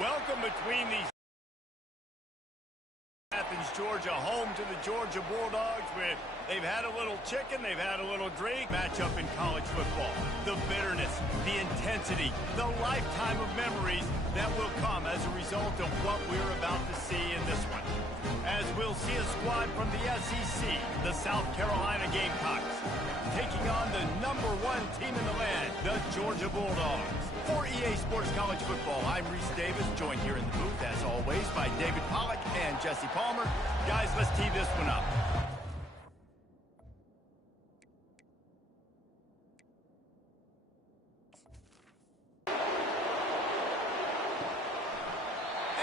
Welcome between these Athens, Georgia, home to the Georgia Bulldogs. They've had a little chicken, they've had a little drink. Matchup in college football. The bitterness, the intensity, the lifetime of memories that will come as a result of what we're about to see in this one. As we'll see a squad from the SEC, the South Carolina Gamecocks, taking on the #1 team in the land, the Georgia Bulldogs. For EA Sports College Football, I'm Reese Davis, joined here in the booth, as always, by David Pollack and Jesse Palmer. Guys, let's tee this one up.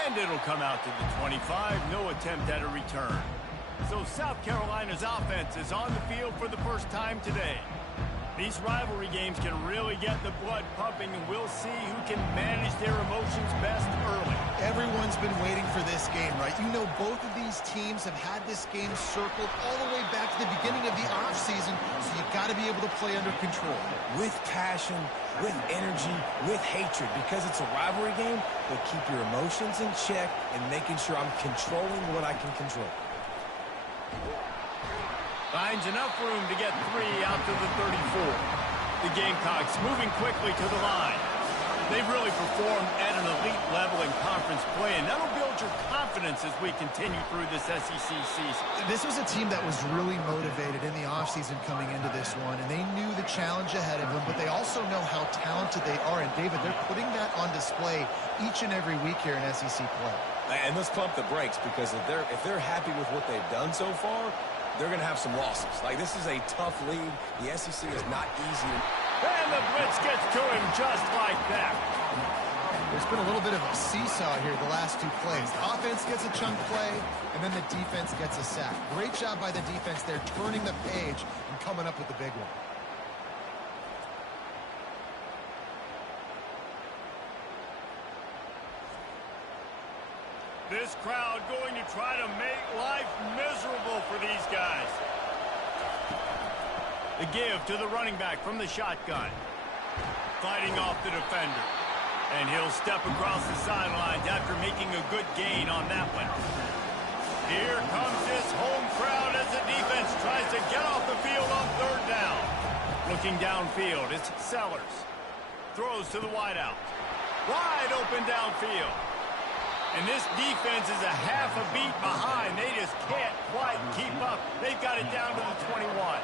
And it'll come out to the 25, no attempt at a return. So South Carolina's offense is on the field for the first time today. These rivalry games can really get the blood pumping, and we'll see who can manage their emotions best early. Everyone's been waiting for this game, right? You know, both of these teams have had this game circled all the way back to the beginning of the offseason, so you've got to be able to play under control. With passion, with energy, with hatred, because it's a rivalry game, but keep your emotions in check and making sure I'm controlling what I can control. Finds enough room to get 3 out to the 34. The Gamecocks moving quickly to the line. They've really performed at an elite level in conference play, and that'll build your confidence as we continue through this SEC season. This was a team that was really motivated in the offseason coming into this one, and they knew the challenge ahead of them, but they also know how talented they are. And, David, they're putting that on display each and every week here in SEC play. And let's pump the brakes, because if they're happy with what they've done so far, they're going to have some losses. Like, this is a tough league. The SEC is not easy. And the blitz gets to him just like that. There's been a little bit of a seesaw here the last 2 plays. The offense gets a chunk play, and then the defense gets a sack. Great job by the defense there, turning the page and coming up with the big one. This crowd going to try to make life miserable for these guys. The give to the running back from the shotgun. Fighting off the defender. And he'll step across the sidelines after making a good gain on that one. Here comes this home crowd as the defense tries to get off the field on 3rd down. Looking downfield, it's Sellers. Throws to the wideout. Wide open downfield. And this defense is a half a beat behind. They just can't quite keep up. They've got it down to the 21.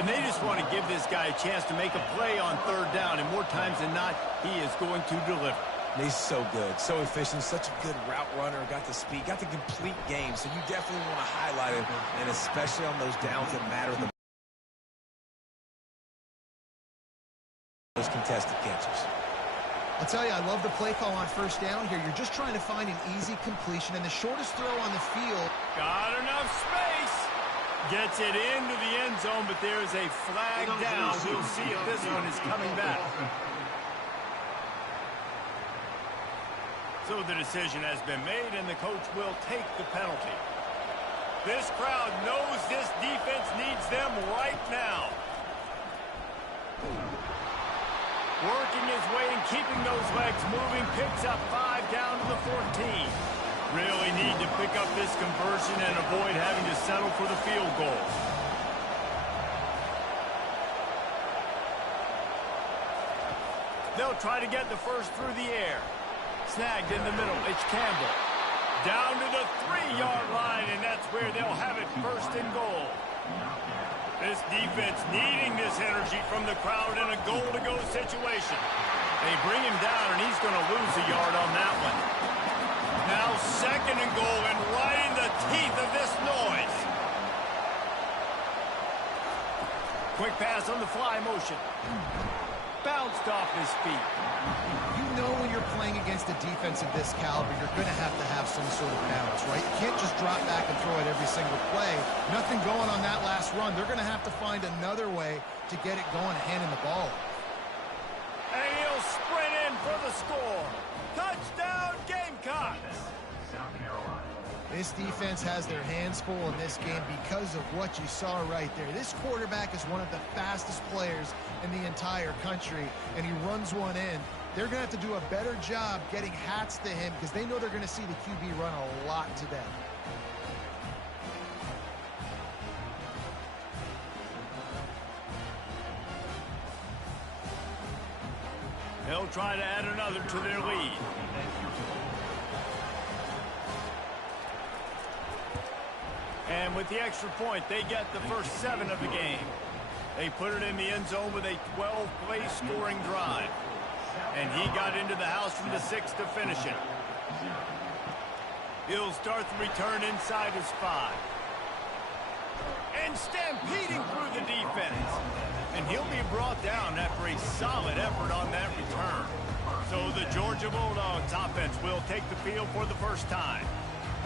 And they just want to give this guy a chance to make a play on 3rd down. And more times than not, he is going to deliver. He's so good, so efficient, such a good route runner. Got the speed, got the complete game. So you definitely want to highlight him, and especially on those downs that matter the most. Those contested catches. I'll tell you, I love the play call on 1st down here. You're just trying to find an easy completion, and the shortest throw on the field. Got enough space. Gets it into the end zone, but there is a flag down. We'll see if this one is coming back. So the decision has been made, and the coach will take the penalty. This crowd knows this defense needs them right now. Working his way and keeping those legs moving, picks up 5 down to the 14. Really need to pick up this conversion and avoid having to settle for the field goal. They'll try to get the first through the air. Snagged in the middle, it's Campbell. Down to the 3-yard line, and that's where they'll have it 1st and goal. This defense needing this energy from the crowd in a goal-to-go situation. They bring him down, and he's going to lose a yard on that one. Now 2nd and goal, and right in the teeth of this noise. Quick pass on the fly motion. Bounced off his feet. You know when you're playing against a defense of this caliber, you're going to have some sort of balance, right? You can't just drop back and throw it every single play. Nothing going on that last run. They're going to have to find another way to get it going, handing the ball. And he'll sprint in for the score. Touchdown, Gamecocks! This defense has their hands full in this game because of what you saw right there. This quarterback is one of the fastest players in the entire country, and he runs one in They're going to have to do a better job getting hats to him because they know they're going to see the QB run a lot today. They'll try to add another to their lead. And with the extra point, they get the first 7 of the game. They put it in the end zone with a 12-play scoring drive. And he got into the house from the 6 to finish it. He'll start the return inside his 5. And stampeding through the defense. And he'll be brought down after a solid effort on that return. So the Georgia Bulldogs offense will take the field for the first time.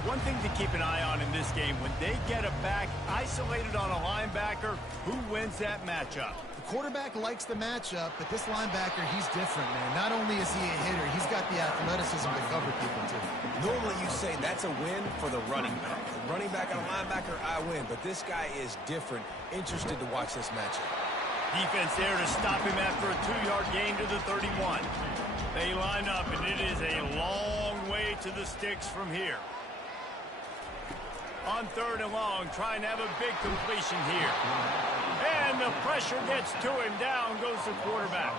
One thing to keep an eye on in this game, when they get a back isolated on a linebacker, who wins that matchup? The quarterback likes the matchup, but this linebacker, he's different, man. Not only is he a hitter, he's got the athleticism to cover people, too. Normally you say that's a win for the running back. The running back and a linebacker, I win. But this guy is different. Interested to watch this matchup. Defense there to stop him after a 2-yard gain to the 31. They line up, and it is a long way to the sticks from here. On 3rd and long, trying to have a big completion here. And the pressure gets to him. Down goes the quarterback.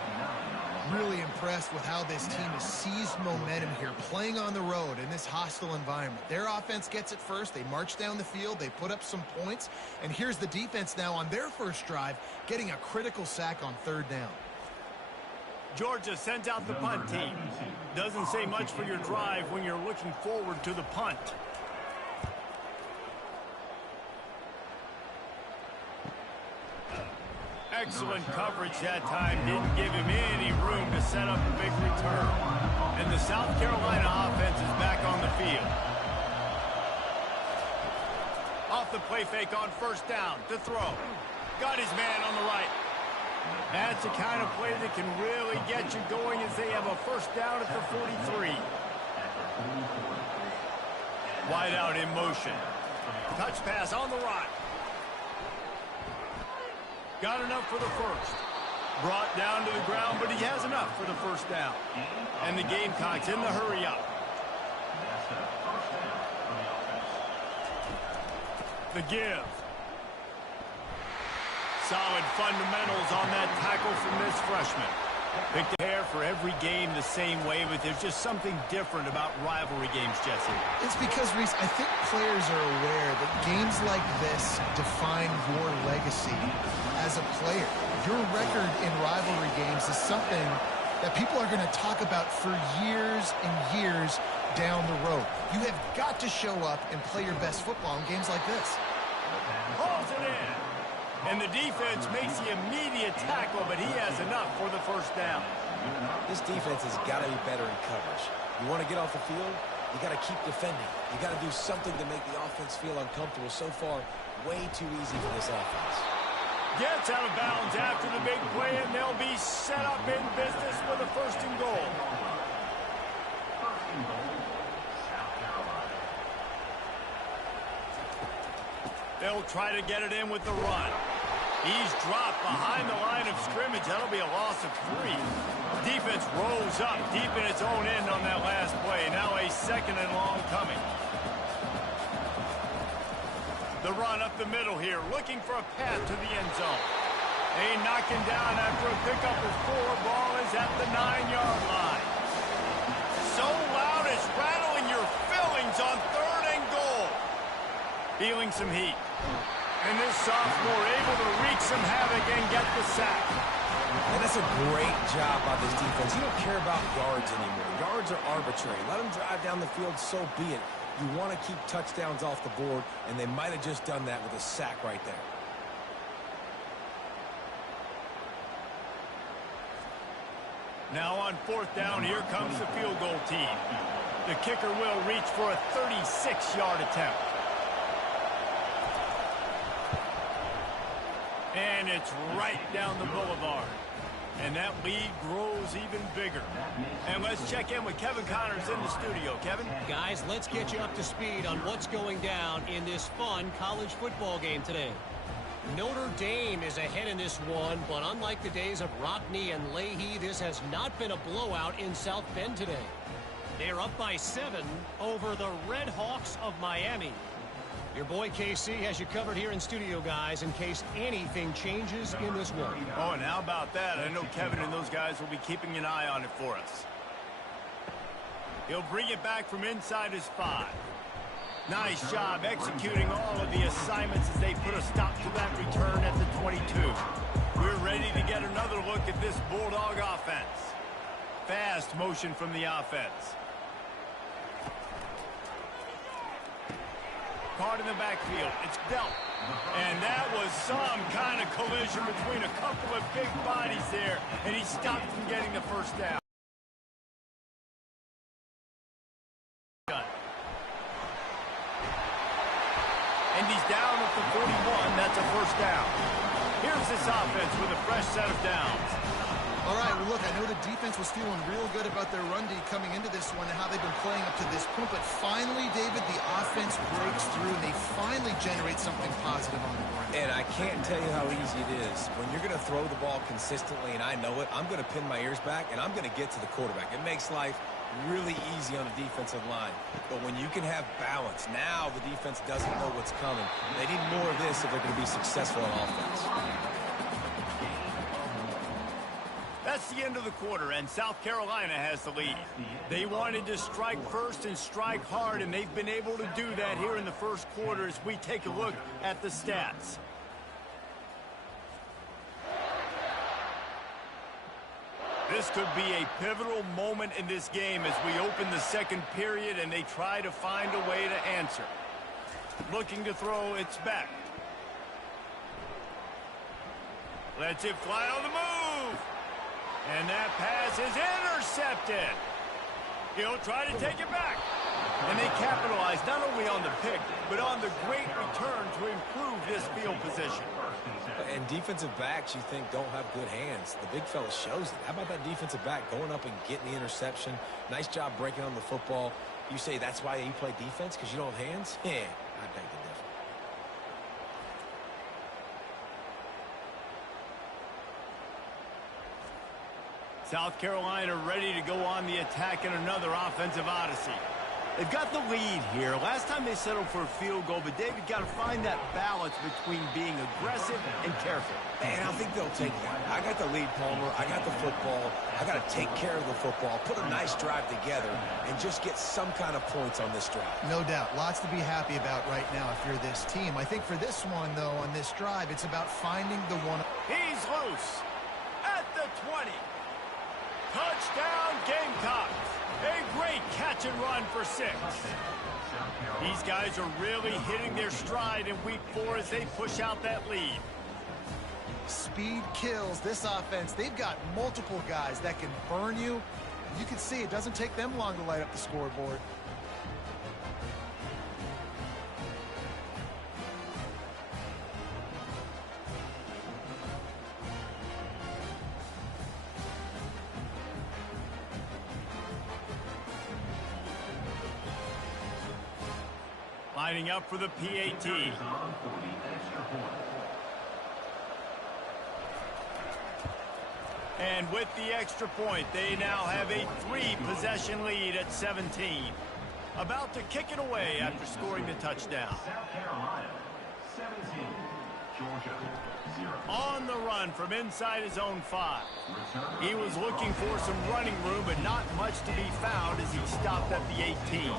Really impressed with how this team has seized momentum here, playing on the road in this hostile environment. Their offense gets it first. They march down the field. They put up some points. And here's the defense now on their first drive, getting a critical sack on 3rd down. Georgia sends out the punt team. Doesn't say much for your drive when you're looking forward to the punt. Excellent coverage that time. Didn't give him any room to set up a big return. And the South Carolina offense is back on the field. Off the play fake on 1st down to throw. Got his man on the right. That's the kind of play that can really get you going as they have a 1st down at the 43. Wide out in motion. Touch pass on the right. Got enough for the 1st. Brought down to the ground, but he has enough for the 1st down. And the Gamecocks in the hurry up. The give. Solid fundamentals on that tackle from this freshman. Pick the hair for every game the same way, but there's just something different about rivalry games, Jesse. It's because, Reese, I think players are aware that games like this define your legacy as a player. Your record in rivalry games is something that people are going to talk about for years and years down the road. You have got to show up and play your best football in games like this. Hauls it in. And the defense makes the immediate tackle, but he has enough for the 1st down. This defense has got to be better in coverage. You want to get off the field, you got to keep defending. You got to do something to make the offense feel uncomfortable. So far, way too easy for this offense. Gets out of bounds after the big play, and they'll be set up in business with a 1st and goal. They'll try to get it in with the run. He's dropped behind the line of scrimmage. That'll be a loss of 3. Defense rolls up deep in its own end on that last play. Now a 2nd and long coming. The run up the middle here, looking for a path to the end zone. They knock him down after a pickup of 4. Ball is at the 9-yard line. So loud it's rattling your fillings on 3rd and goal. Feeling some heat. And this sophomore able to wreak some havoc and get the sack. And that's a great job by this defense. You don't care about yards anymore. Yards are arbitrary. Let them drive down the field, so be it. You want to keep touchdowns off the board, and they might have just done that with a sack right there. Now on 4th down, here comes the field goal team. The kicker will reach for a 36-yard attempt. And it's right down the boulevard. And that lead grows even bigger. And let's check in with Kevin Connors in the studio. Kevin? Guys, let's get you up to speed on what's going down in this fun college football game today. Notre Dame is ahead in this one, but unlike the days of Rockne and Leahy, this has not been a blowout in South Bend today. They're up by 7 over the Red Hawks of Miami. Your boy KC has you covered here in studio, guys, in case anything changes in this one. Oh, and how about that? I know Kevin and those guys will be keeping an eye on it for us. He'll bring it back from inside his 5. Nice job executing all of the assignments as they put a stop to that return at the 22. We're ready to get another look at this Bulldog offense. Fast motion from the offense. Caught in the backfield. It's dealt. And that was some kind of collision between a couple of big bodies there, and he stopped from getting the first down. And he's down at the 41. That's a first down. Here's this offense with a fresh set of downs. All right, well, look, I know the defense was feeling real good about their run D coming into this one and how they've been playing up to this point, but finally, David, the offense breaks through and they finally generate something positive on the ground. And I can't tell you how easy it is. When you're going to throw the ball consistently, and I know it, I'm going to pin my ears back, and I'm going to get to the quarterback. It makes life really easy on the defensive line. But when you can have balance, now the defense doesn't know what's coming. They need more of this if they're going to be successful on offense. That's the end of the quarter, and South Carolina has the lead. They wanted to strike first and strike hard, and they've been able to do that here in the first quarter as we take a look at the stats. This could be a pivotal moment in this game as we open the second period and they try to find a way to answer. Looking to throw, it's back. Lets it fly on the move. And that pass is intercepted. He'll try to take it back. And they capitalize not only on the pick, but on the great return to improve this field position. And defensive backs, you think, don't have good hands. The big fella shows it. How about that defensive back going up and getting the interception? Nice job breaking on the football. You say that's why you play defense, because you don't have hands? Yeah, I beg to differ. South Carolina ready to go on the attack in another offensive odyssey. They've got the lead here. Last time they settled for a field goal, but David got to find that balance between being aggressive and careful. And I think they'll take that. I got the lead, Palmer. I got the football. I got to take care of the football, put a nice drive together, and just get some kind of points on this drive. No doubt. Lots to be happy about right now if you're this team. I think for this one, though, on this drive, it's about finding the one. He's loose at the 20. Touchdown, Gamecocks. A great catch and run for 6. These guys are really hitting their stride in week 4 as they push out that lead. Speed kills. This offense, they've got multiple guys that can burn you. You can see it doesn't take them long to light up the scoreboard. Lining up for the PAT. And with the extra point, they now have a 3-possession lead at 17. About to kick it away after scoring the touchdown. South Carolina, 17. Georgia, 0. On the run from inside his own 5. He was looking for some running room, but not much to be found as he stopped at the 18.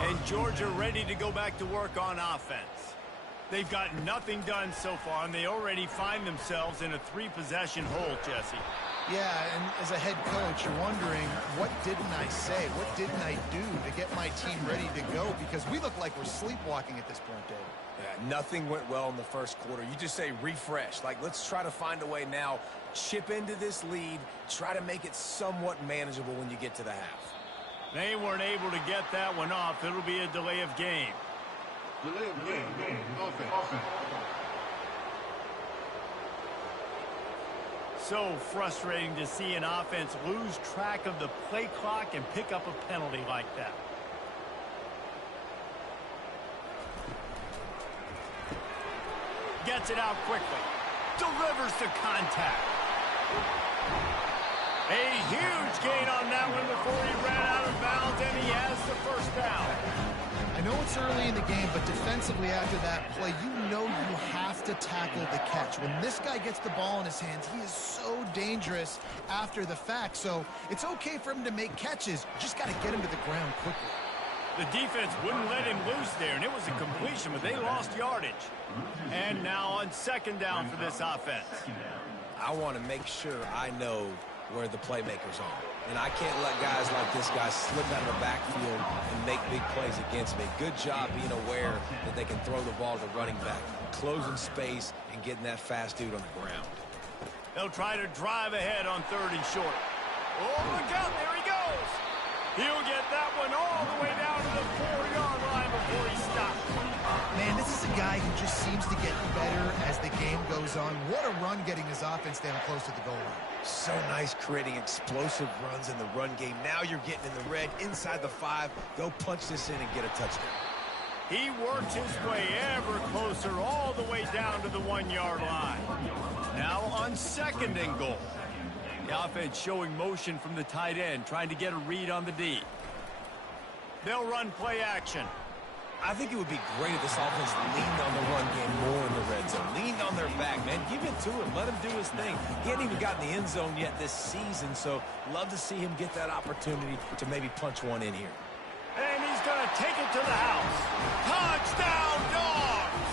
And Georgia ready to go back to work on offense. They've got nothing done so far, and they already find themselves in a 3-possession hole, Jesse. Yeah, and as a head coach, you're wondering, what didn't I say? What didn't I do to get my team ready to go? Because we look like we're sleepwalking at this point, David. Yeah, nothing went well in the first quarter. You just say refresh. Like, let's try to find a way now. Chip into this lead. Try to make it somewhat manageable when you get to the half. They weren't able to get that one off. It'll be a delay of game. Delay of game. Offense. So frustrating to see an offense lose track of the play clock and pick up a penalty like that. gets it out quickly. Delivers the contact. A huge gain on that one before he ran out of bounds, and he has the first down. I know it's early in the game, but defensively after that play, you know you have to tackle the catch. When this guy gets the ball in his hands, he is so dangerous after the fact. So it's okay for him to make catches. You just got to get him to the ground quickly. The defense wouldn't let him loose there, and it was a completion, but they lost yardage. And now on second down for this offense. I want to make sure I know where the playmakers are. And I can't let guys like this guy slip out of the backfield and make big plays against me. Good job being aware that they can throw the ball to the running back, closing space and getting that fast dude on the ground. They'll try to drive ahead on 3rd and short. Oh, look out, there he goes. He'll get that one all the way down to the 4-yard line before he stops. Man, this is a guy who just seems to get better as the game goes on. What a run getting his offense down close to the goal line. So nice creating explosive runs in the run game. Now you're getting in the red inside the 5. Go punch this in and get a touchdown. He works his way ever closer all the way down to the 1-yard line. Now on 2nd and goal. The offense showing motion from the tight end, trying to get a read on the D. They'll run play action. I think it would be great if this offense leaned on the run game more in the red zone. Leaned on their back, man. Give it to him. Let him do his thing. He hadn't even gotten the end zone yet this season, so love to see him get that opportunity to maybe punch one in here. And he's going to take it to the house. Touchdown, Dogs!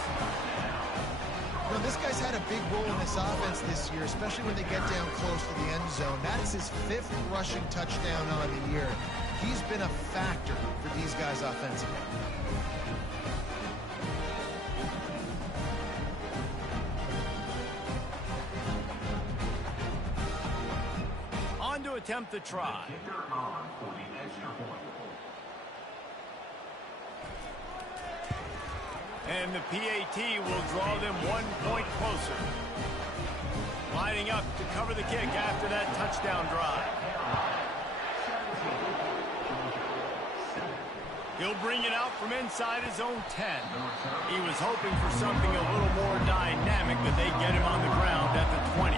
Well, this guy's had a big role in this offense this year, especially when they get down close to the end zone. That is his 5th rushing touchdown on the year. He's been a factor for these guys offensively. On to attempt the try. And the PAT will draw them 1 point closer. Lining up to cover the kick after that touchdown drive. He'll bring it out from inside his own 10. He was hoping for something a little more dynamic, but they get him on the ground at the 20.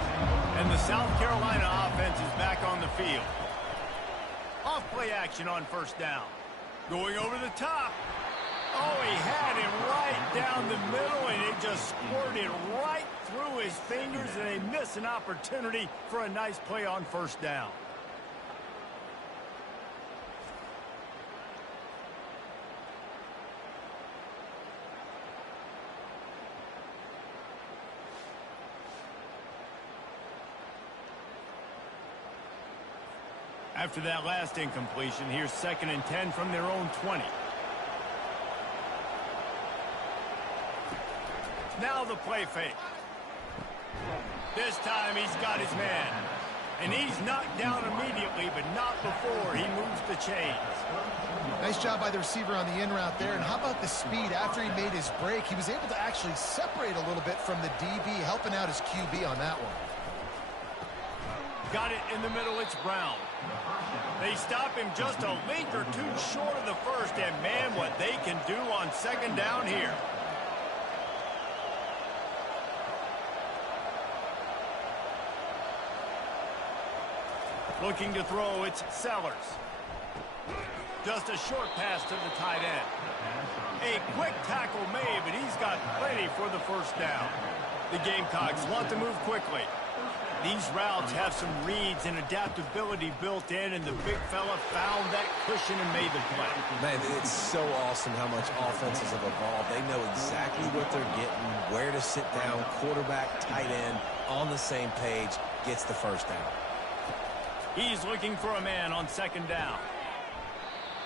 And the South Carolina offense is back on the field. Off play action on 1st down. Going over the top. Oh, he had him right down the middle, and it just squirted right through his fingers, and they miss an opportunity for a nice play on 1st down. After that last incompletion, here's 2nd and 10 from their own 20. Now the play fake. This time he's got his man. And he's knocked down immediately, but not before he moves the chains. Nice job by the receiver on the in route there. And how about the speed? After he made his break, he was able to actually separate a little bit from the DB, helping out his QB on that one. Got it in the middle, it's Brown. They stop him just a length or two short of the first, and man, what they can do on 2nd down here. Looking to throw, it's Sellers. Just a short pass to the tight end. A quick tackle made, but he's got plenty for the 1st down. The Gamecocks want to move quickly. These routes have some reads and adaptability built in, and the big fella found that cushion and made the play. Man, it's so awesome how much offenses have evolved. They know exactly what they're getting, where to sit down, quarterback, tight end, on the same page, gets the 1st down. He's looking for a man on 2nd down.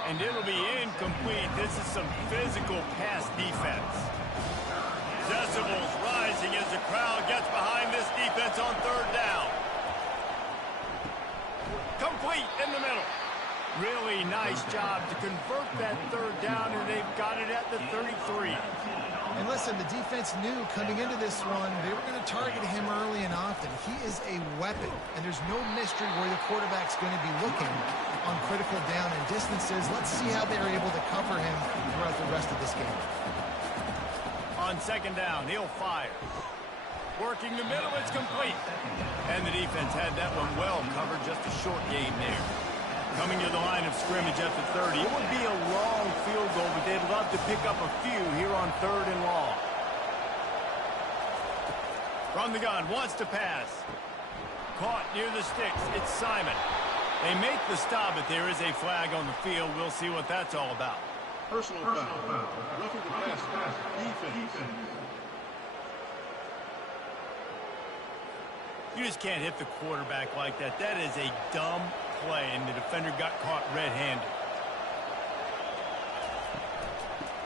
And it'll be incomplete. This is some physical pass defense. Decibels rising as the crowd gets behind this defense on 3rd down. Complete in the middle. Really nice job to convert that 3rd down, and they've got it at the 33. And listen, the defense knew coming into this one, they were going to target him early and often. He is a weapon, and there's no mystery where the quarterback's going to be looking on critical down and distances. Let's see how they're able to cover him throughout the rest of this game. On On second down, he'll fire. Working the middle, it's complete. And the defense had that one well covered, just a short gain there. Coming to the line of scrimmage at the 30. It would be a long field goal, but they'd love to pick up a few here on 3rd and long. From the gun, wants to pass. Caught near the sticks. It's Simon. They make the stop, but there is a flag on the field. We'll see what that's all about. Personal foul. Roughing the pass. Defense. You just can't hit the quarterback like that. That is a dumb play, and the defender got caught red-handed.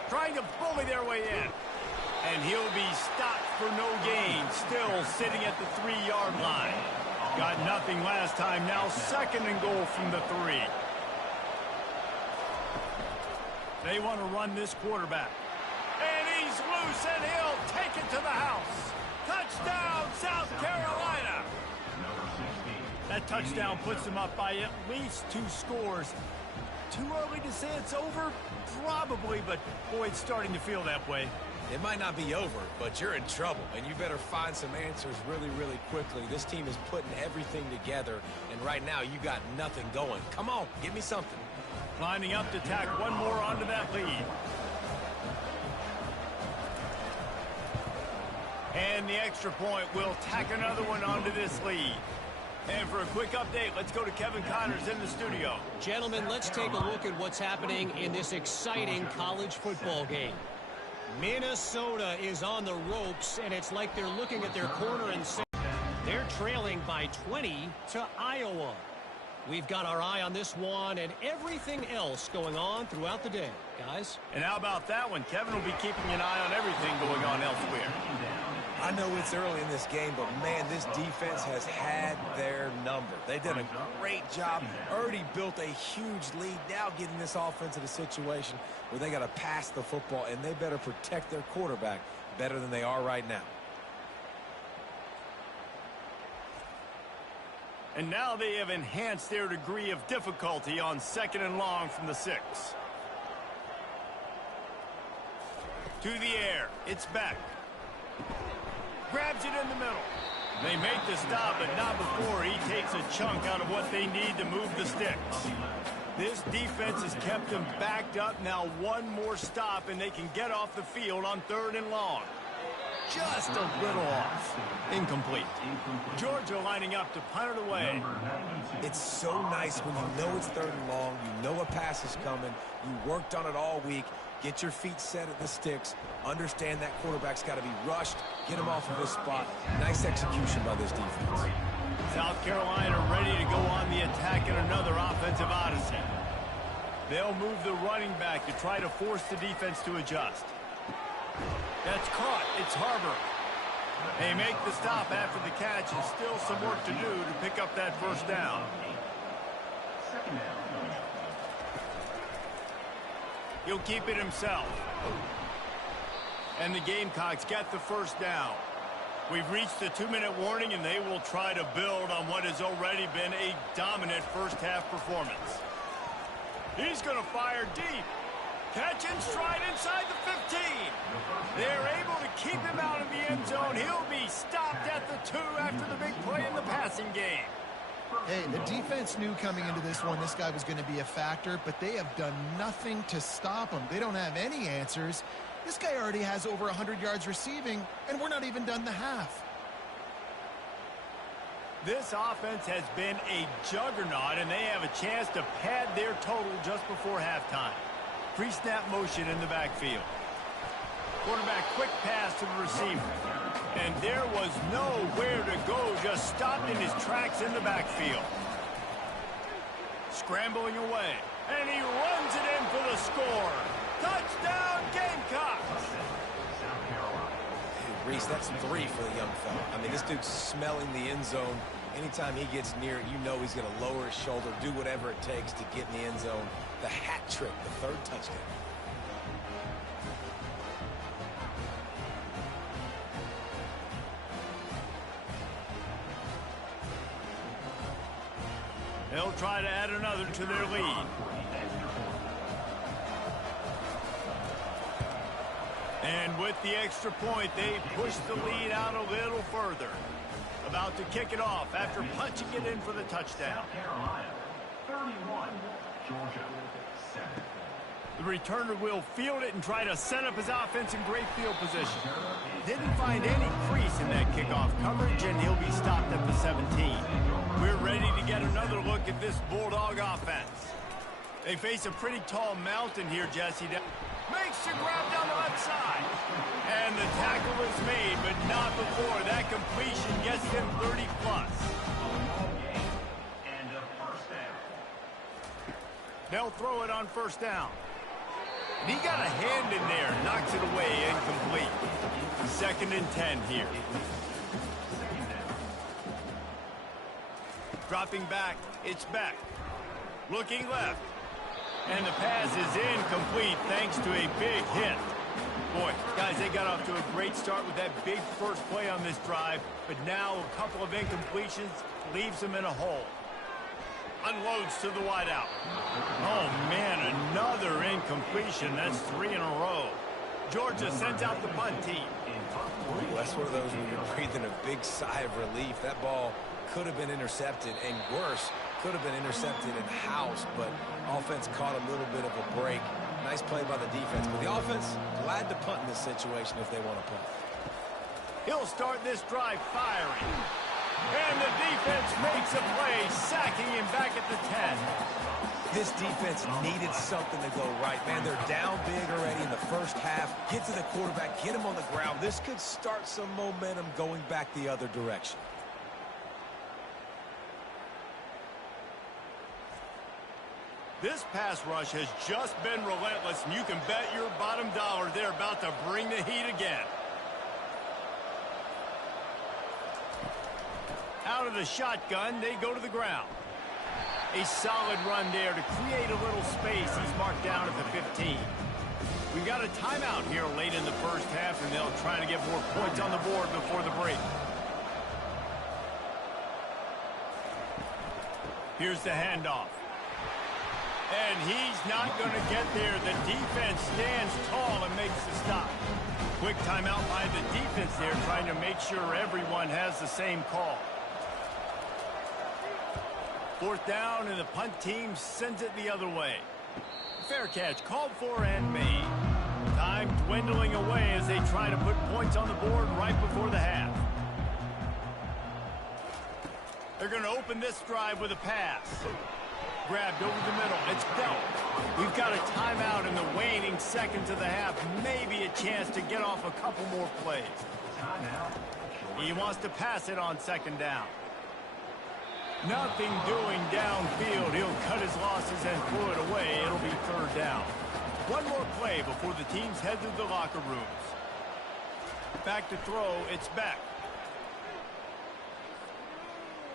Trying to bully their way in. And he'll be stopped for no gain. Still sitting at the 3-yard line. Got nothing last time. Now 2nd and goal from the 3. They want to run this quarterback. And he's loose, and he'll take it to the house. Touchdown, South Carolina. That touchdown puts them up by at least 2 scores. Too early to say it's over? Probably, but boy, it's starting to feel that way. It might not be over, but you're in trouble, and you better find some answers really, really quickly. This team is putting everything together, and right now you got nothing going. Come on, give me something. Lining up to tack one more onto that lead. And the extra point will tack another one onto this lead. And for a quick update, let's go to Kevin Connors in the studio. Gentlemen, let's take a look at what's happening in this exciting college football game. Minnesota is on the ropes, and it's like they're looking at their corner and saying they're trailing by 20 to Iowa. We've got our eye on this one and everything else going on throughout the day, guys. And how about that one? Kevin will be keeping an eye on everything going on elsewhere. I know it's early in this game, but man, this defense has had their number. They've done a great job, already built a huge lead, now getting this offense in a situation where they got to pass the football, and they better protect their quarterback better than they are right now. And now they have enhanced their degree of difficulty on 2nd and long from the 6. To the air, it's Beck. Grabs it in the middle. They make the stop, but not before he takes a chunk out of what they need to move the sticks. This defense has kept them backed up. Now one more stop, and they can get off the field on 3rd and long. Just a little off. Incomplete. Georgia lining up to punt it away. It's so nice when you know it's 3rd and long, you know a pass is coming, you worked on it all week, get your feet set at the sticks, understand that quarterback's got to be rushed, get him off of this spot. Nice execution by this defense. South Carolina ready to go on the attack in another offensive odyssey. They'll move the running back to try to force the defense to adjust. That's caught. It's Harbor. They make the stop after the catch, and still some work to do to pick up that 1st down. He'll keep it himself. And the Gamecocks get the 1st down. We've reached the 2-minute warning, and they will try to build on what has already been a dominant first-half performance. He's going to fire deep. Catch and stride inside the 15. They're able to keep him out of the end zone. He'll be stopped at the 2 after the big play in the passing game. Hey, the defense knew coming into this one this guy was going to be a factor, but they have done nothing to stop him. They don't have any answers. This guy already has over 100 yards receiving, and we're not even done the half. This offense has been a juggernaut, and they have a chance to pad their total just before halftime. Pre-snap motion in the backfield. Quarterback quick pass to the receiver. And there was nowhere to go, just stopped in his tracks in the backfield. Scrambling away. And he runs it in for the score. Touchdown, Gamecocks! Hey, Reese, that's 3 for the young fella. I mean, this dude's smelling the end zone. Anytime he gets near it, you know he's going to lower his shoulder, do whatever it takes to get in the end zone. The hat trick, the 3rd touchdown. They'll try to add another to their lead. And with the extra point, they push the lead out a little further. About to kick it off after punching it in for the touchdown. South Carolina, 31, Georgia, 7. The returner will field it and try to set up his offense in great field position. Didn't find any crease in that kickoff coverage, and he'll be stopped at the 17. We're ready to get another look at this Bulldog offense. They face a pretty tall mountain here, Jesse. Makes the grab down the left side. And the tackle is made, but not before that completion gets them 30-plus. And a first down. They'll throw it on first down. And he got a hand in there, knocks it away, incomplete. 2nd and 10 here. Dropping back, it's Beck. Looking left. And the pass is incomplete thanks to a big hit. Boy, guys, they got off to a great start with that big first play on this drive, but now a couple of incompletions leaves them in a hole. Unloads to the wideout. Oh, man, another incompletion. That's 3 in a row. Georgia sends out the punt team. Ooh, that's one of those where you're breathing a big sigh of relief. That ball could have been intercepted, and worse, could have been intercepted in the house, but offense caught a little bit of a break. Nice play by the defense, but the offense glad to punt in this situation if they want to punt. He'll start this drive firing. And the defense makes a play, sacking him back at the 10. This defense needed something to go right. Man, they're down big already in the first half. Get to the quarterback, get him on the ground. This could start some momentum going back the other direction. This pass rush has just been relentless, and you can bet your bottom dollar they're about to bring the heat again. Out of the shotgun, they go to the ground. A solid run there to create a little space. He's marked down at the 15. We've got a timeout here late in the first half, and they'll try to get more points on the board before the break. Here's the handoff. And he's not going to get there. The defense stands tall and makes the stop. Quick timeout by the defense there, trying to make sure everyone has the same call. 4th down, and the punt team sends it the other way. Fair catch called for and made. Time dwindling away as they try to put points on the board right before the half. They're going to open this drive with a pass. Grabbed over the middle. It's dealt. We've got a timeout in the waning seconds of the half. Maybe a chance to get off a couple more plays. He wants to pass it on 2nd down. Nothing doing downfield. He'll cut his losses and throw it away. It'll be 3rd down. One more play before the teams head to the locker rooms. Back to throw. It's Beck.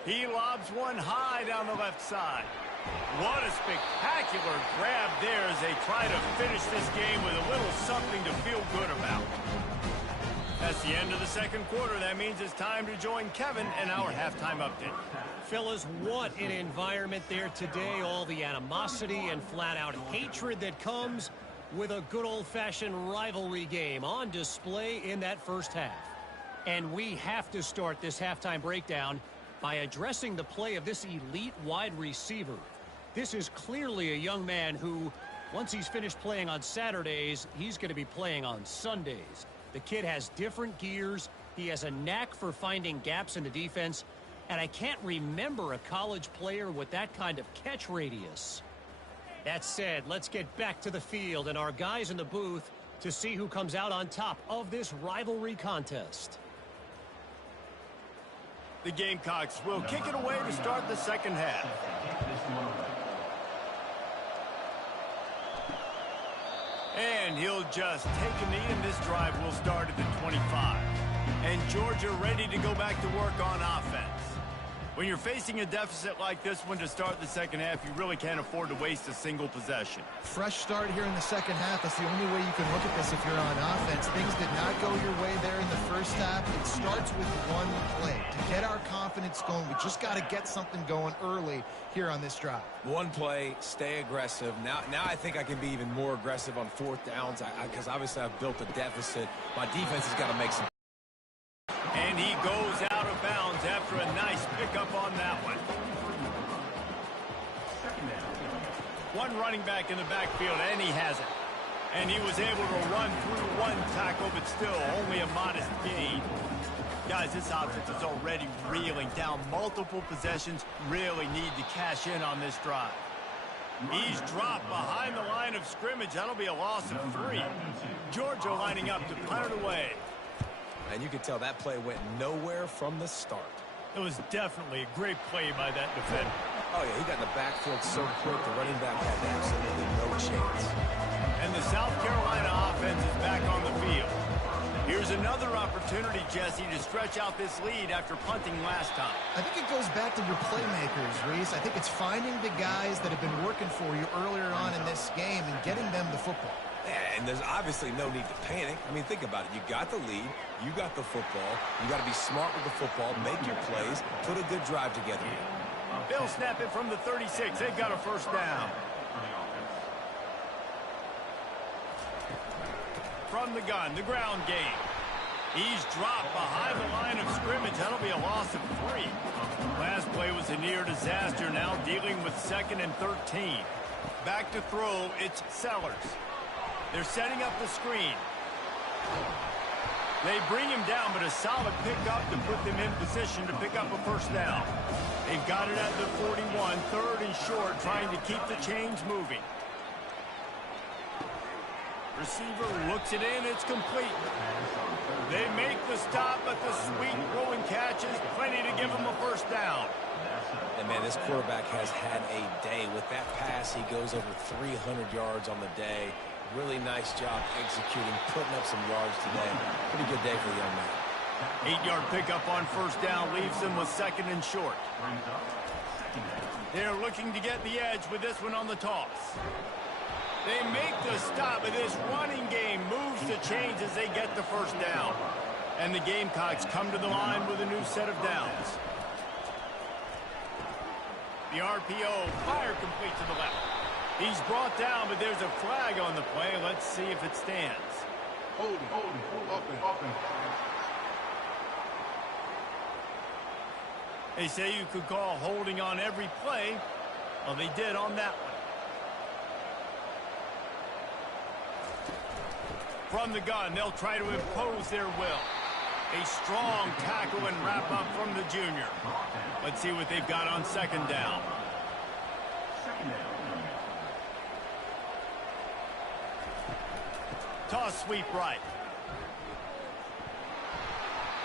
He lobs one high down the left side. What a spectacular grab there as they try to finish this game with a little something to feel good about. That's the end of the 2nd quarter. That means it's time to join Kevin and our halftime update. Fellas, what an environment there today. All the animosity and flat-out hatred that comes with a good old-fashioned rivalry game on display in that first half. And we have to start this halftime breakdown by addressing the play of this elite wide receiver. This is clearly a young man who, once he's finished playing on Saturdays, he's going to be playing on Sundays. The kid has different gears. He has a knack for finding gaps in the defense. And I can't remember a college player with that kind of catch radius. That said, let's get back to the field and our guys in the booth to see who comes out on top of this rivalry contest. The Gamecocks will kick it away to start the 2nd half. And he'll just take a knee, and this drive will start at the 25. And Georgia ready to go back to work on offense. When you're facing a deficit like this one to start the second half, you really can't afford to waste a single possession. Fresh start here in the second half. That's the only way you can look at this if you're on offense. Things did not go your way there in the first half. It starts with one play. To get our confidence going, we just got to get something going early here on this drive. One play, stay aggressive. Now I think I can be even more aggressive on fourth downs because obviously I've built a deficit. My defense has got to make some. And he goes out of bounds after a nice pickup on that one. One running back in the backfield, and he has it. And he was able to run through one tackle, but still only a modest gain. Guys, this offense is already reeling down multiple possessions. Really need to cash in on this drive. He's dropped behind the line of scrimmage. That'll be a loss of 3. Georgia lining up to punt it away. And you can tell that play went nowhere from the start. It was definitely a great play by that defender. Oh, yeah, he got in the backfield so quick, the running back had absolutely no chance. And the South Carolina offense is back on the field. Here's another opportunity, Jesse, to stretch out this lead after punting last time. I think it goes back to your playmakers, Reese. I think it's finding the guys that have been working for you earlier on in this game and getting them the football. Yeah, and there's obviously no need to panic. I mean, think about it. You got the lead. You got the football. You got to be smart with the football, make your plays, put a good drive together. They'll snap it from the 36. They've got a first down. From the gun, the ground game. He's dropped behind the line of scrimmage. That'll be a loss of 3. Last play was a near disaster. Now dealing with 2nd and 13. Back to throw, it's Sellers. They're setting up the screen. They bring him down, but a solid pickup to put them in position to pick up a first down. They've got it at the 41, 3rd and short, trying to keep the chains moving. Receiver looks it in, it's complete. They make the stop, but the sweet throw and catch is plenty to give them a first down. And, man, this quarterback has had a day. With that pass, he goes over 300 yards on the day. Really nice job executing, putting up some yards today. Pretty good day for the young man. 8-yard pickup on first down leaves them with 2nd and short. They're looking to get the edge with this one on the toss. They make the stop, but this running game moves the chains as they get the first down. And the Gamecocks come to the line with a new set of downs. The RPO, fire complete to the left. He's brought down, but there's a flag on the play. Let's see if it stands. Holding, offense. They say you could call holding on every play. Well, they did on that one. From the gun, they'll try to impose their will. A strong tackle and wrap up from the junior. Let's see what they've got on 2nd down. Toss sweep right.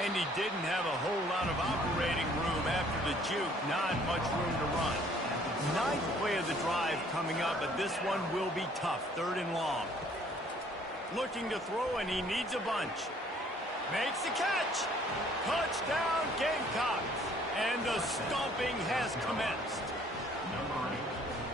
And he didn't have a whole lot of operating room after the juke. Not much room to run. 9th play of the drive coming up, but this one will be tough. 3rd and long. Looking to throw, and he needs a bunch. Makes the catch. Touchdown, Gamecocks. And the stomping has commenced.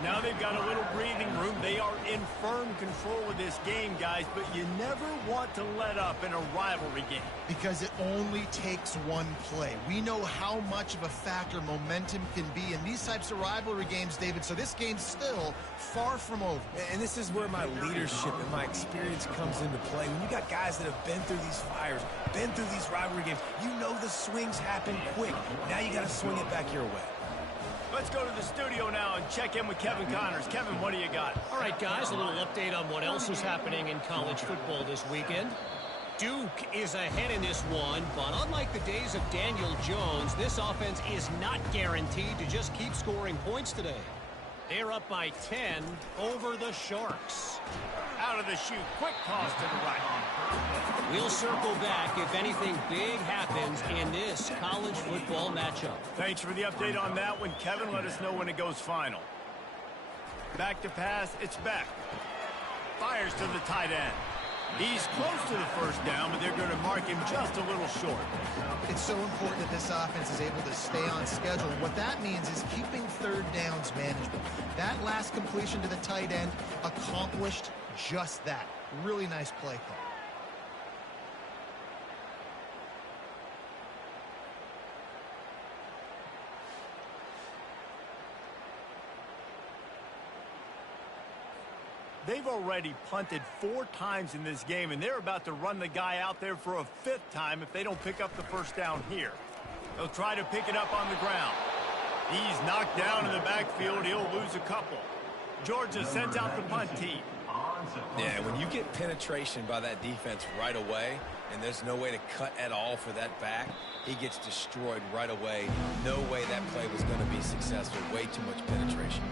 Now they've got a little breathing room. They are in firm control of this game, guys, but you never want to let up in a rivalry game. Because it only takes one play. We know how much of a factor momentum can be in these types of rivalry games, David, so this game's still far from over. And this is where my leadership and my experience comes into play. When you got guys that have been through these fires, been through these rivalry games, you know the swings happen quick. Now you got to swing it back your way. Let's go to the studio now and check in with Kevin Connors. Kevin, what do you got? All right, guys, a little update on what else is happening in college football this weekend. Duke is ahead in this one, but unlike the days of Daniel Jones, this offense is not guaranteed to just keep scoring points today. They're up by 10 over the Sharks. Out of the chute, quick toss to the right. We'll circle back if anything big happens in this college football matchup. Thanks for the update on that one, Kevin. Let us know when it goes final. Back to pass, it's Beck. Fires to the tight end. He's close to the first down, but they're going to mark him just a little short. It's so important that this offense is able to stay on schedule. And what that means is keeping third downs manageable. That last completion to the tight end accomplished just that. Really nice play call. They've already punted 4 times in this game, and they're about to run the guy out there for a 5th time if they don't pick up the first down here. They'll try to pick it up on the ground. He's knocked down in the backfield. He'll lose a couple. Georgia sends out the punt team. Yeah, when you get penetration by that defense right away, and there's no way to cut at all for that back, he gets destroyed right away. No way that play was going to be successful. Way too much penetration.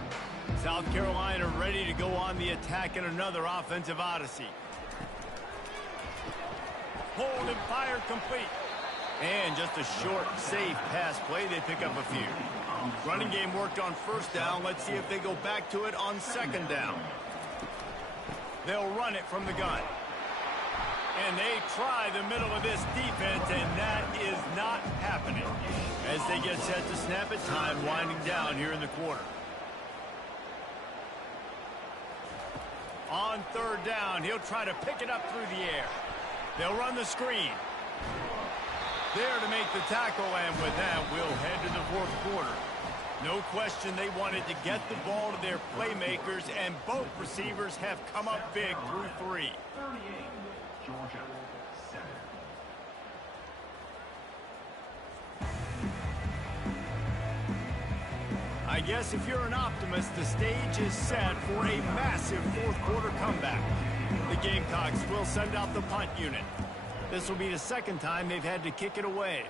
South Carolina ready to go on the attack in another offensive odyssey. Hold and fire complete. And just a short, safe pass play. They pick up a few. Running game worked on first down. Let's see if they go back to it on second down. They'll run it from the gun. And they try the middle of this defense, and that is not happening. As they get set to snap it, time winding down here in the quarter. On third down, he'll try to pick it up through the air. They'll run the screen. There to make the tackle, and with that, we'll head to the fourth quarter. No question they wanted to get the ball to their playmakers, and both receivers have come up big through 3. 38, Georgia, 7. I guess if you're an optimist, the stage is set for a massive fourth quarter comeback. The Gamecocks will send out the punt unit. This will be the second time they've had to kick it away.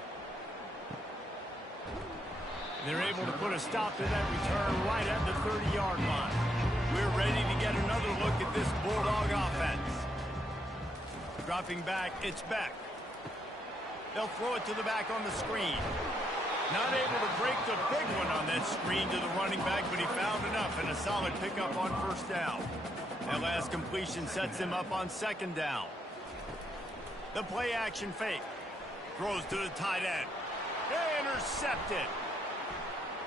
They're able to put a stop to that return right at the 30-yard line. We're ready to get another look at this Bulldog offense. Dropping back, it's Beck. They'll throw it to the back on the screen. Not able to break the big one on that screen to the running back, but he found enough and a solid pickup on first down. That last completion sets him up on second down. The play action fake. Throws to the tight end. Intercepted.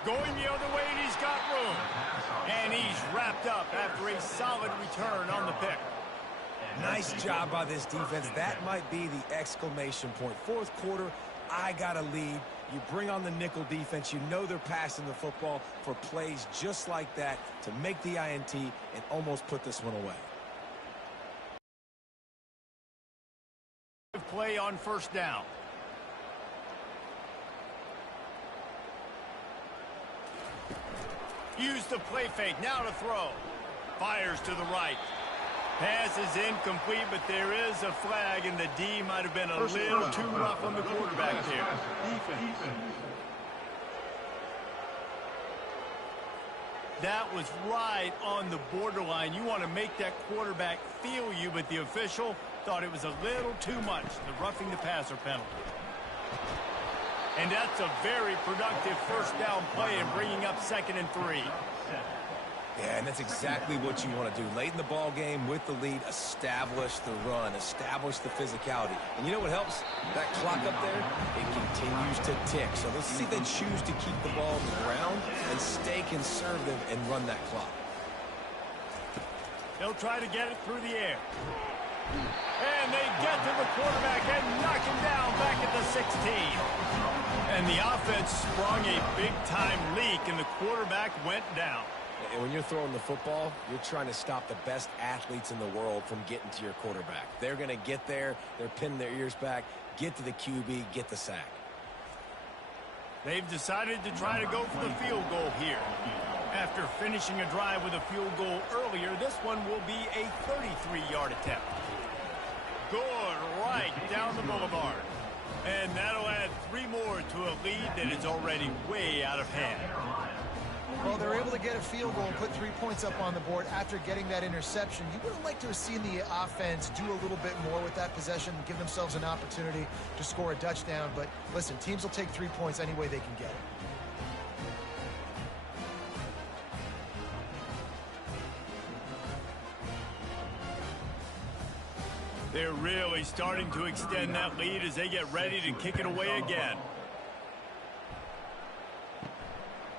Going the other way, and he's got room. And he's wrapped up after a solid return on the pick. Nice job by this defense. That might be the exclamation point. Fourth quarter, I got a lead. You bring on the nickel defense. You know they're passing the football for plays just like that to make the INT and almost put this one away. Play on first down. Use the play fake. Now to throw. Fires to the right. Pass is incomplete, but there is a flag, and the D might have been a little too rough on the quarterback there. That was right on the borderline. You want to make that quarterback feel you, but the official thought it was a little too much, the roughing the passer penalty. And that's a very productive first down play and bringing up 2nd and 3. Yeah, and that's exactly what you want to do. Late in the ball game with the lead, establish the run, establish the physicality. And you know what helps? That clock up there, it continues to tick. So let's see if they choose to keep the ball on the ground and stay conservative and run that clock. They'll try to get it through the air. And they get to the quarterback and knock him down back at the 16. And the offense sprung a big-time leak, and the quarterback went down. And when you're throwing the football, you're trying to stop the best athletes in the world from getting to your quarterback. They're going to get there. They're pinning their ears back, get to the QB, get the sack. They've decided to try to go for the field goal here. After finishing a drive with a field goal earlier, this one will be a 33-yard attempt. Good right down the boulevard. And that'll add 3 more to a lead that is already way out of hand. Well, they're able to get a field goal and put 3 points up on the board after getting that interception. You would have liked to have seen the offense do a little bit more with that possession and give themselves an opportunity to score a touchdown. But listen, teams will take 3 points any way they can get it. They're really starting to extend that lead as they get ready to kick it away again.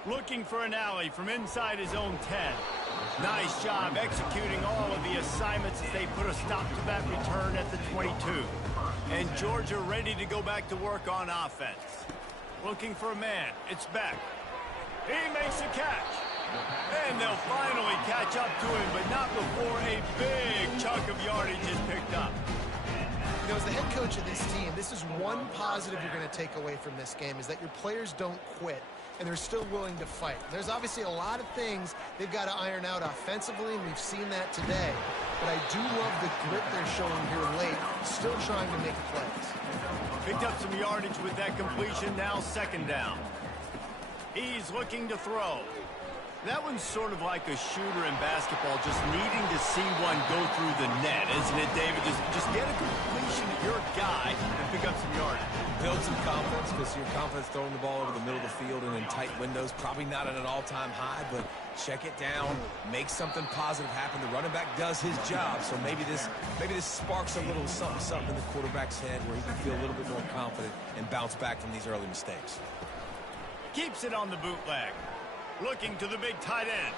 Looking for an alley from inside his own 10. Nice job executing all of the assignments as they put a stop to that return at the 22. And Georgia ready to go back to work on offense. Looking for a man. It's Beck. He makes a catch. And they'll finally catch up to him, but not before a big chunk of yardage is picked up. You know, as the head coach of this team, this is one positive you're going to take away from this game, is that your players don't quit, and they're still willing to fight. There's obviously a lot of things they've got to iron out offensively, and we've seen that today. But I do love the grit they're showing here late, still trying to make plays. Picked up some yardage with that completion, now second down. He's looking to throw. That one's sort of like a shooter in basketball, just needing to see one go through the net, isn't it, David? Just get a completion to your guy and pick up some yardage. Build some confidence, because your confidence throwing the ball over the middle of the field and in tight windows, probably not at an all-time high, but check it down, make something positive happen. The running back does his job, so maybe this sparks a little something in the quarterback's head where he can feel a little bit more confident and bounce back from these early mistakes. Keeps it on the bootleg. Looking to the big tight end.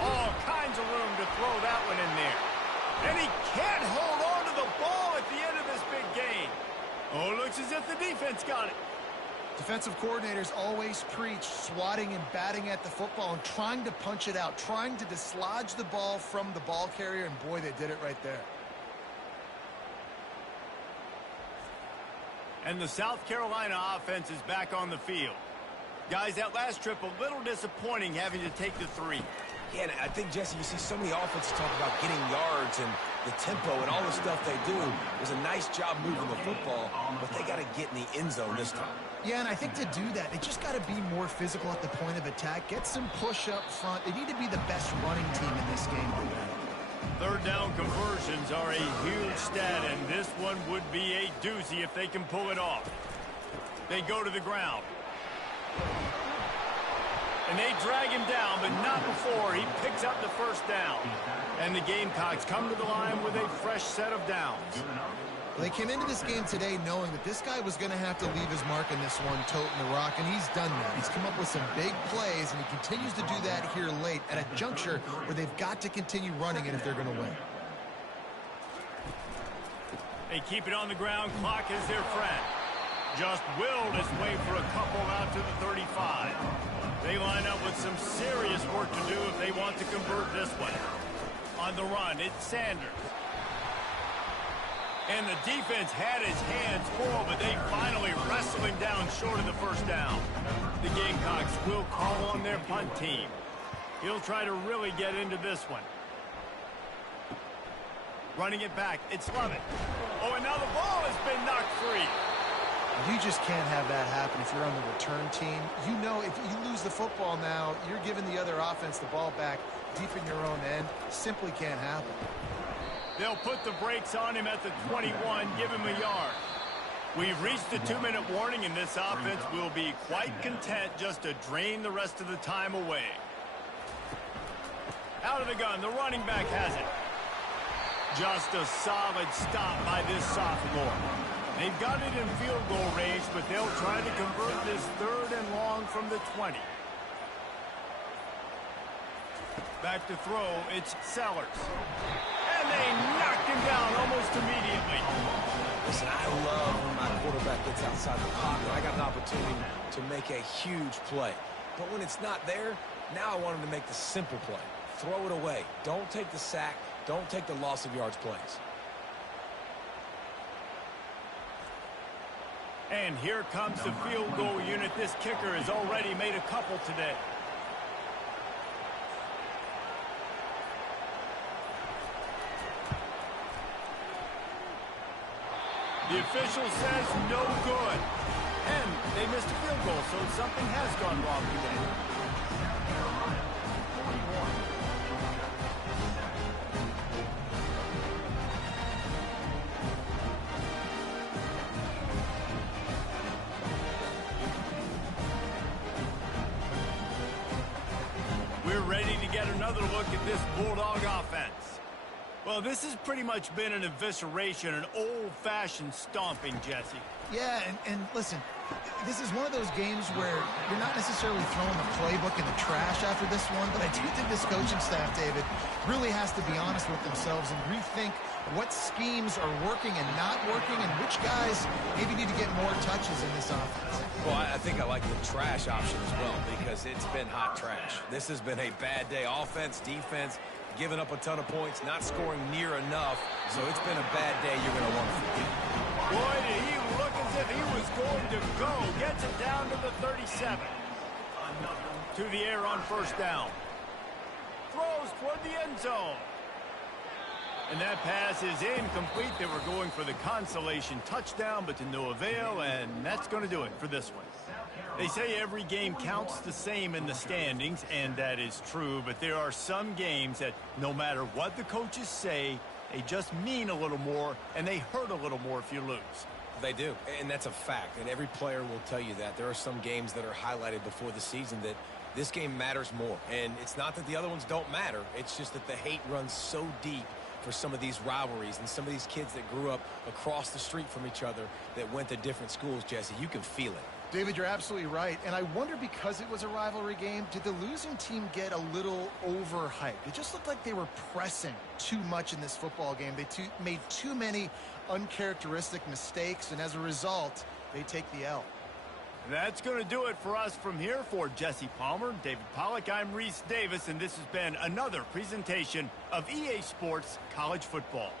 All kinds of room to throw that one in there. And he can't hold on to the ball at the end of this big game. Oh, looks as if the defense got it. Defensive coordinators always preach swatting and batting at the football and trying to punch it out, trying to dislodge the ball from the ball carrier, and boy, they did it right there. And the South Carolina offense is back on the field. Guys, that last trip a little disappointing having to take the 3. Yeah, and I think, Jesse, you see so many offenses talk about getting yards and the tempo and all the stuff they do. It was a nice job moving the football, but they got to get in the end zone this time. Yeah, and I think to do that, they just got to be more physical at the point of attack, get some push up front. They need to be the best running team in this game. Third down conversions are a huge stat, and this one would be a doozy if they can pull it off. They go to the ground. And they drag him down, but not before he picks up the first down. And the Gamecocks come to the line with a fresh set of downs. They came into this game today knowing that this guy was going to have to leave his mark in this one, toting the rock, and he's done that. He's come up with some big plays, and he continues to do that here late at a juncture where they've got to continue running it if they're going to win. They keep it on the ground. Clock is their friend. Just willed his way for a couple out to the 35. They line up with some serious work to do if they want to convert this one. On the run, it's Sanders. And the defense had his hands full, but they finally wrestle him down short of the first down. The Gamecocks will call on their punt team. He'll try to really get into this one. Running it back, it's Lovett. Oh, and now the ball has been knocked free. You just can't have that happen if you're on the return team. You know if you lose the football now, you're giving the other offense the ball back deep in your own end. Simply can't happen. They'll put the brakes on him at the 21, give him a yard. We've reached the 2-minute warning, and this offense will be quite content just to drain the rest of the time away. Out of the gun, the running back has it. Just a solid stop by this sophomore. They've got it in field goal range, but they'll try to convert this 3rd and long from the 20. Back to throw, it's Sellers. And they knocked him down almost immediately. Listen, I love when my quarterback gets outside the pocket. I got an opportunity to make a huge play. But when it's not there, now I want him to make the simple play. Throw it away. Don't take the sack. Don't take the loss of yards plays. And here comes the field goal unit. This kicker has already made a couple today. The official says no good. And they missed a field goal, so something has gone wrong today. We're ready to get another look at this Bulldog offense. Well, this has pretty much been an evisceration, an old-fashioned stomping, Jesse. Yeah, and listen, this is one of those games where you're not necessarily throwing the playbook in the trash after this one, but I do think this coaching staff, David, really has to be honest with themselves and rethink what schemes are working and not working and which guys maybe need to get more touches in this offense. Well, I think I like the trash option as well because it's been hot trash. This has been a bad day. Offense, defense, giving up a ton of points, not scoring near enough. So it's been a bad day you're going to want to forget. Boy, did he look as if he was going to go. Gets it down to the 37. To the air on first down. Throws toward the end zone. And that pass is incomplete. They were going for the consolation touchdown, but to no avail, and that's going to do it for this one. They say every game counts the same in the standings, and that is true, but there are some games that no matter what the coaches say, they just mean a little more, and they hurt a little more if you lose. They do, and that's a fact, and every player will tell you that. There are some games that are highlighted before the season that this game matters more, and it's not that the other ones don't matter. It's just that the hate runs so deep for some of these rivalries and some of these kids that grew up across the street from each other that went to different schools, Jesse. You can feel it. David, you're absolutely right. And I wonder, because it was a rivalry game, did the losing team get a little overhyped? It just looked like they were pressing too much in this football game. They made too many uncharacteristic mistakes, and as a result, they take the L. That's going to do it for us from here. For Jesse Palmer, David Pollack, I'm Reese Davis, and this has been another presentation of EA Sports College Football.